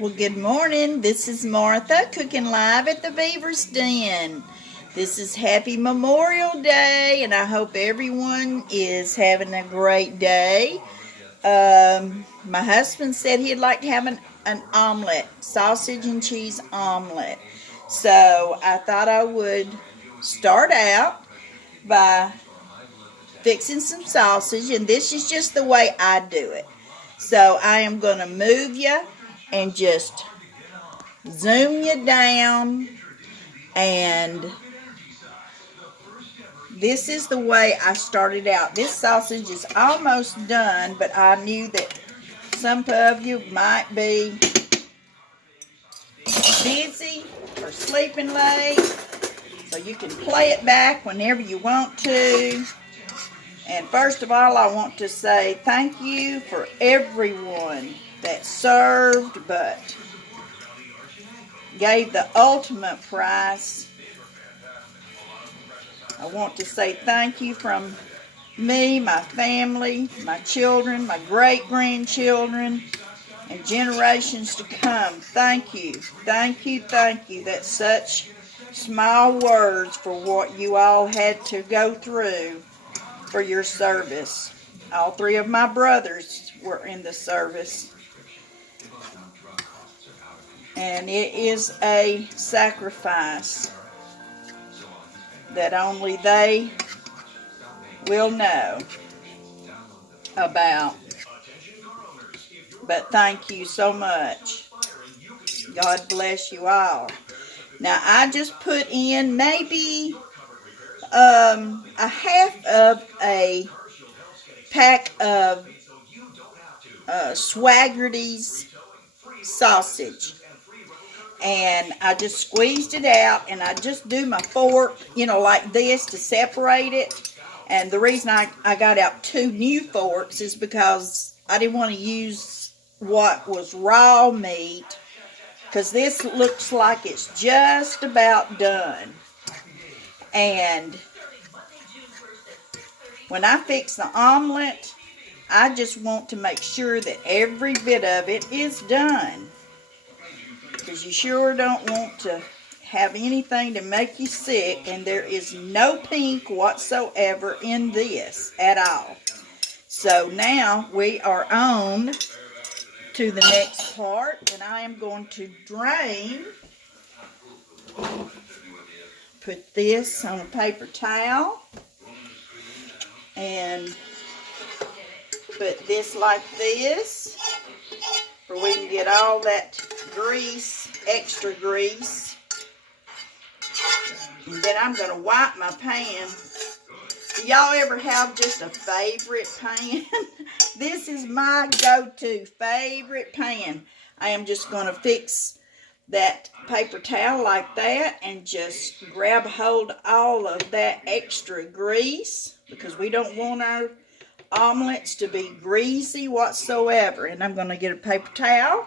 Well, good morning. This is Martha cooking live at the Beaver's Den. This is Happy Memorial Day, and I hope everyone is having a great day. My husband said he'd like to have an omelet, sausage and cheese omelet. So I thought I would start out by fixing some sausage, and this is just the way I do it. So I am going to move you and just zoom you down, and this is the way I started out. This sausage is almost done, but I knew that some of you might be busy or sleeping late, so you can play it back whenever you want to. And first of all, I want to say thank you for everyone that served but gave the ultimate price. I want to say thank you from me, my family, my children, my great-grandchildren, and generations to come. Thank you, thank you, thank you. That's such small words for what you all had to go through for your service. All three of my brothers were in the service. And it is a sacrifice that only they will know about. But thank you so much. God bless you all. Now, I just put in maybe a half of a pack of Swaggerty's sausage. And I just squeezed it out, and I just do my fork, like this to separate it. And the reason I got out 2 new forks is because I didn't want to use what was raw meat, because this looks like it's just about done. And when I fix the omelet, I just want to make sure that every bit of it is done, because you sure don't want to have anything to make you sick, and there is no pink whatsoever in this at all. So now we are on to the next part, and I am going to drain. Put this on a paper towel and put this like this, where we can get all that grease, extra grease. And then I'm going to wipe my pan. Do y'all ever have just a favorite pan? This is my go-to favorite pan. I am just going to fix that paper towel like that and just grab hold of all of that extra grease, because we don't want our omelets to be greasy whatsoever. And I'm going to get a paper towel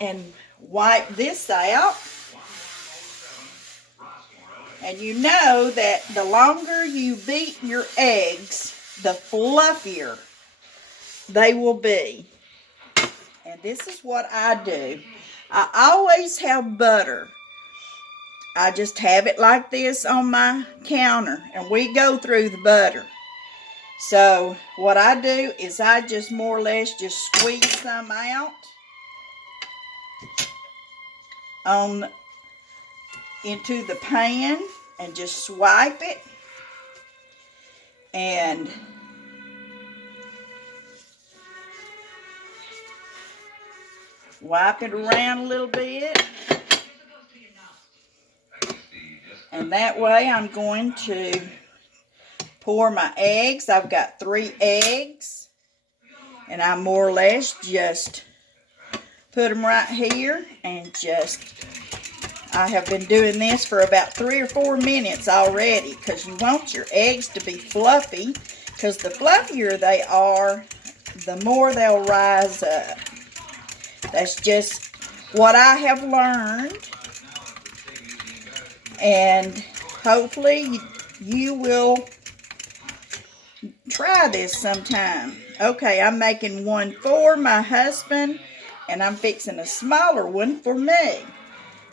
and wipe this out. And you know that the longer you beat your eggs, the fluffier they will be. And this is what I do. I always have butter. I just have it like this on my counter, and we go through the butter. So what I do is I just more or less just squeeze some out into the pan and just swipe it, and wipe it around a little bit. And that way I'm going to pour my eggs. I've got 3 eggs, and I more or less just put them right here, and I have been doing this for about 3 or 4 minutes already, because you want your eggs to be fluffy, because the fluffier they are, the more they'll rise up. That's just what I have learned, and hopefully you will try this sometime. Okay, I'm making one for my husband and I'm fixing a smaller one for me.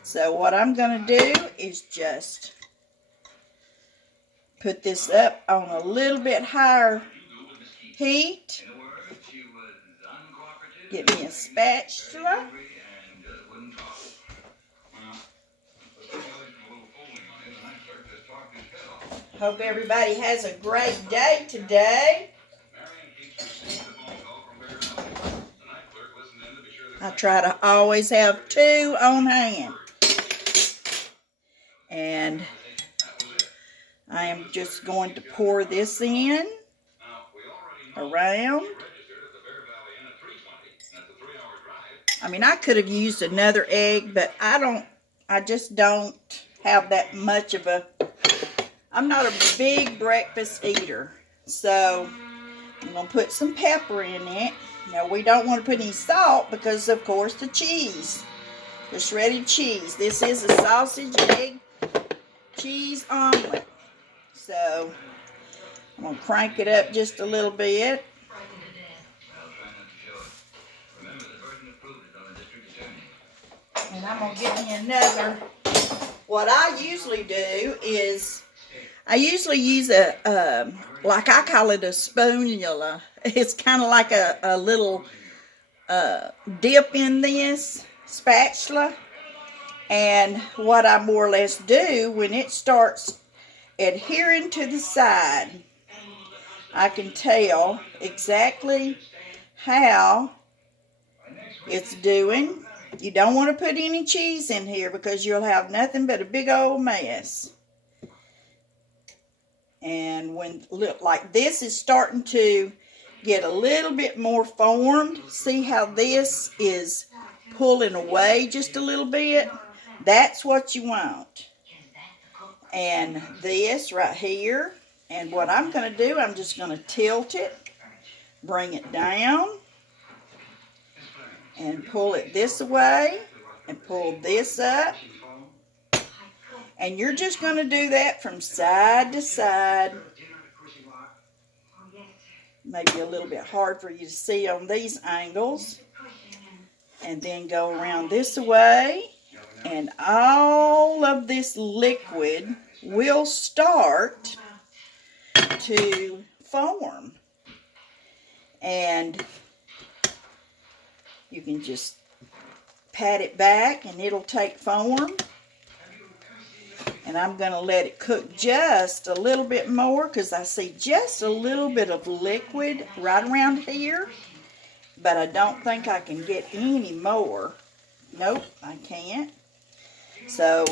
So what I'm going to do is just put this up on a little bit higher heat. Get me a spatula. Hope everybody has a great day today. I try to always have 2 on hand. And I am just going to pour this in around. I mean, I could have used another egg, but I just don't have that much of I'm not a big breakfast eater. So I'm going to put some pepper in it. Now, we don't want to put any salt because, of course, the cheese. The shredded cheese. This is a sausage, egg, cheese omelet. So I'm going to crank it up just a little bit. And I'm going to get me another. What I usually do is, I usually use like I call it a spoonula. It's kind of like a little dip in this spatula. And what I more or less do, when it starts adhering to the side, I can tell exactly how it's doing. You don't want to put any cheese in here because you'll have nothing but a big old mess. And when look like this is starting to get a little bit more formed, see how this is pulling away just a little bit? That's what you want. And this right here, and what I'm going to do, I'm just going to tilt it, bring it down, and pull it this way, and pull this up. And you're just going to do that from side to side. Maybe a little bit hard for you to see on these angles. And then go around this way. And all of this liquid will start to form. And you can just pat it back and it'll take form. And I'm going to let it cook just a little bit more because I see just a little bit of liquid right around here. But I don't think I can get any more. Nope, I can't. So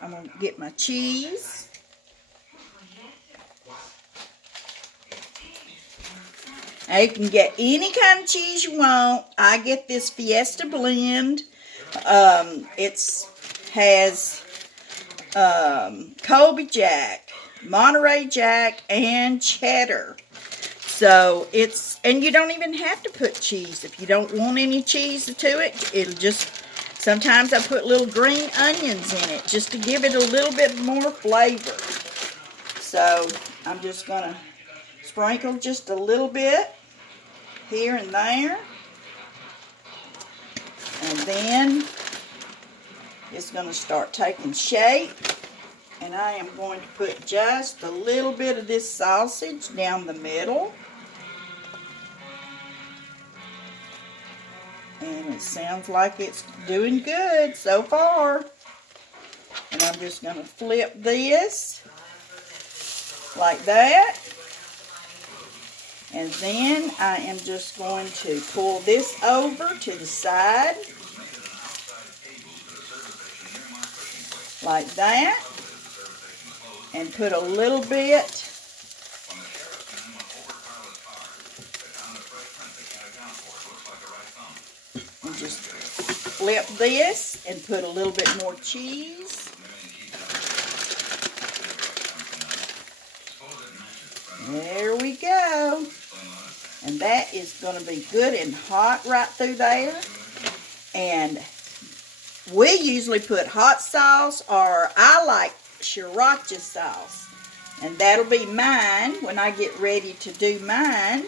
I'm going to get my cheese. Now you can get any kind of cheese you want. I get this Fiesta blend. It has Colby Jack, Monterey Jack, and cheddar. So it's, and you don't even have to put cheese. If you don't want any cheese to it, it'll just, sometimes I put little green onions in it just to give it a little bit more flavor. So I'm just going to sprinkle just a little bit here and there. And then it's going to start taking shape. And I am going to put just a little bit of this sausage down the middle. And it sounds like it's doing good so far. And I'm just going to flip this like that. And then I am just going to pull this over to the side. Like that. And put a little bit and just flip this and put a little bit more cheese. There we go. And that is going to be good and hot right through there. And we usually put hot sauce, or I like sriracha sauce. And that'll be mine when I get ready to do mine.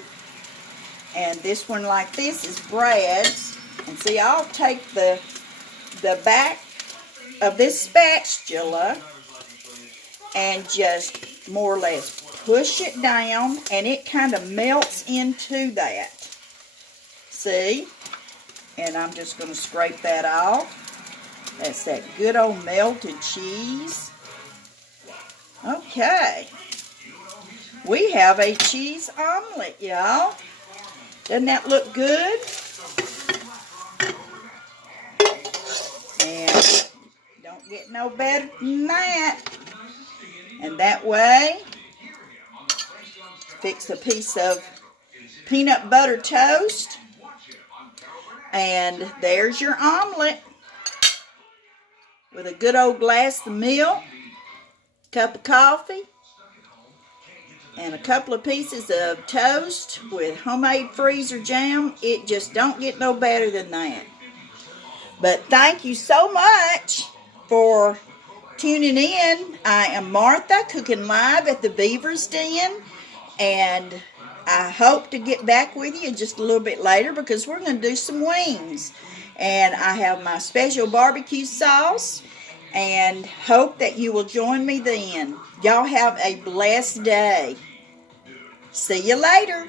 And this one like this is Brad's. And see, I'll take the back of this spatula and just more or less push it down, and it kind of melts into that. See? And I'm just going to scrape that off. That's that good old melted cheese. Okay. We have a cheese omelet, y'all. Doesn't that look good? And don't get no better than that. And that way, fix a piece of peanut butter toast. And there's your omelet with a good old glass of milk, cup of coffee, and a couple of pieces of toast with homemade freezer jam. It just don't get no better than that. But thank you so much for tuning in. I am Martha, cooking live at the Beaver's Den, and I hope to get back with you just a little bit later because we're going to do some wings. And I have my special barbecue sauce, and hope that you will join me then. Y'all have a blessed day. See you later.